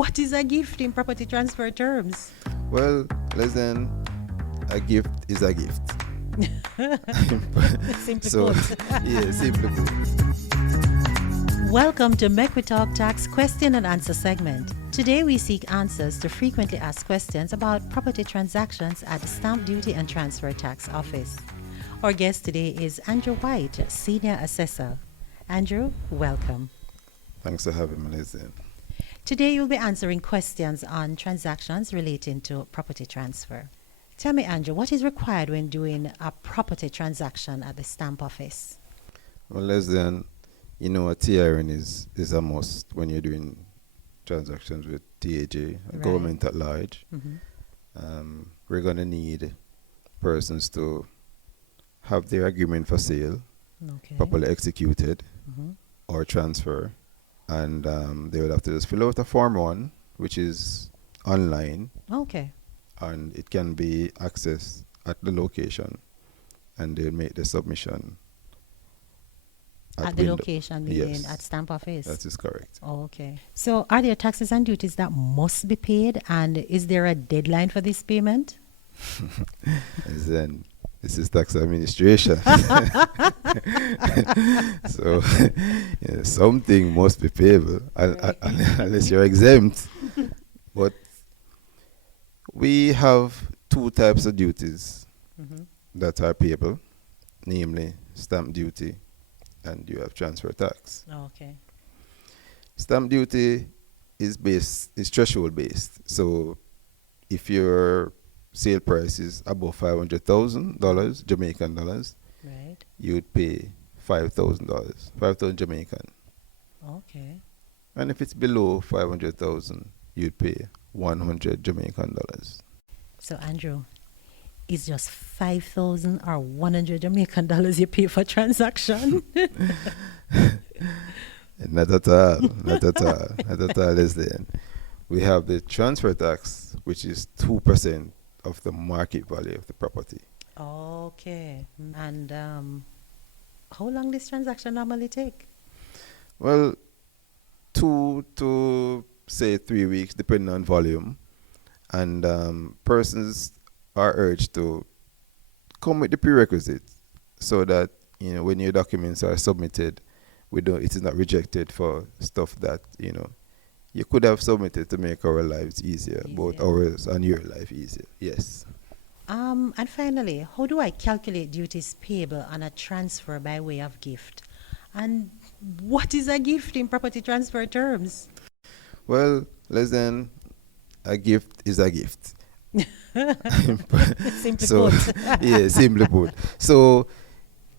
what is a gift in property transfer terms? Well, listen, a gift is a gift. Simply So, put. yeah, simply put. Welcome to Mek Wi Talk Tax question and answer segment. Today we seek answers to frequently asked questions about property transactions at the Stamp Duty and Transfer Tax Office. Our guest today is Andrew White, Senior Assessor. Andrew, welcome. Thanks for having me, listen. Today you'll be answering questions on transactions relating to property transfer. Tell me, Andrew, what is required when doing a property transaction at the Stamp Office? Well, listen, a TRN is a must when you're doing transactions with TAJ, Right. government at large. Mhm. We're going to need persons to have their agreement for sale Okay. properly executed Mhm. or transfer. And they would have to just fill out a Form 1, which is online, Okay. and it can be accessed at the location, and they'll make the submission At the window. location, meaning Yes. at Stamp Office? That is correct. Okay. So are there taxes and duties that must be paid, and is there a deadline for this payment? And then this is tax administration. So something must be payable unless you're exempt. But we have two types of duties Mhm. that are payable, namely stamp duty and you have transfer tax. Okay. Stamp duty is threshold based. So if your sale price is above $500,000 Jamaican dollars, Right. you would pay $5,000, 5,000 Jamaican. Okay. And if it's below 500,000, you'd pay 100 Jamaican dollars. So Andrew, it's just 5,000 or 100 Jamaican dollars you pay for transaction? Not at all, not at all, not at all. Listen, we have the transfer tax, which is 2% of the market value of the property. Okay. And how long this transaction normally take? Well, 2 to say 3 weeks, depending on volume. And persons are urged to come with the prerequisites so that when your documents are submitted, it is not rejected for stuff that you could have submitted to make our lives easier, both Easier. ours and your life easier. Yes. And finally, how do I calculate duties payable on a transfer by way of gift? And what is a gift in property transfer terms? Well, listen, a gift is a gift. Simply So, put. yeah, simply put. So,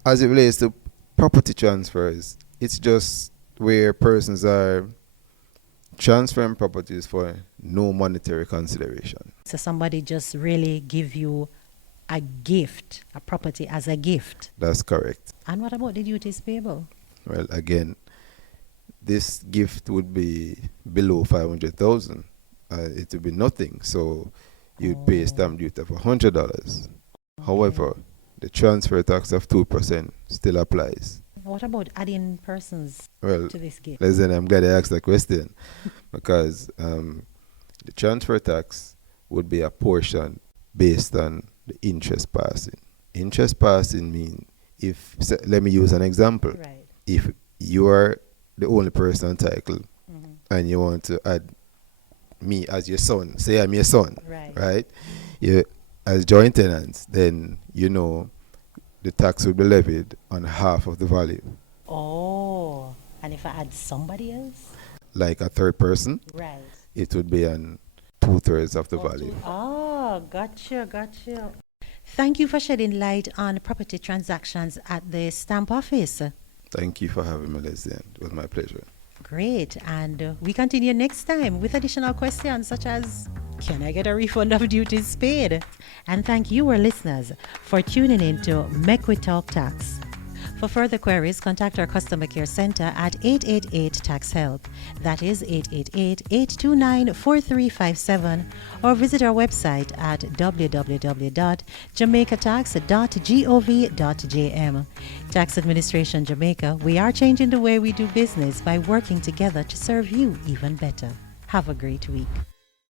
as it relates to property transfers, it's just where persons are transferring properties for no monetary consideration. So somebody just really give you a gift, a property as a gift. That's correct. And what about the duties payable? Well, again, this gift would be below 500,000. It would be nothing. So you'd pay stamp duty of $100. However, the transfer tax of 2% still applies. What about adding persons Well, to this gift? listen, I'm glad I asked that question because the transfer tax would be a portion based on the interest passing. Interest passing means let me use an example. Right. If you are the only person entitled Mhm. and you want to add me as your son, say I'm your son, Right. You as joint tenants, then the tax will be levied on half of the value. Oh, and if I add somebody else? Like a third person, Right. it would be on 2/3 of the value. Oh, gotcha. Thank you for shedding light on property transactions at the Stamp Office. Thank you for having me, Leslie. It was my pleasure. Great. And we continue next time with additional questions such as, can I get a refund of duties paid? And thank you, our listeners, for tuning in to Mek Wi Talk Tax. For further queries, contact our customer care center at 888 Tax Help. That is 888-829-4357, or visit our website at www.jamaicatax.gov.jm. Tax Administration Jamaica, we are changing the way we do business by working together to serve you even better. Have a great week.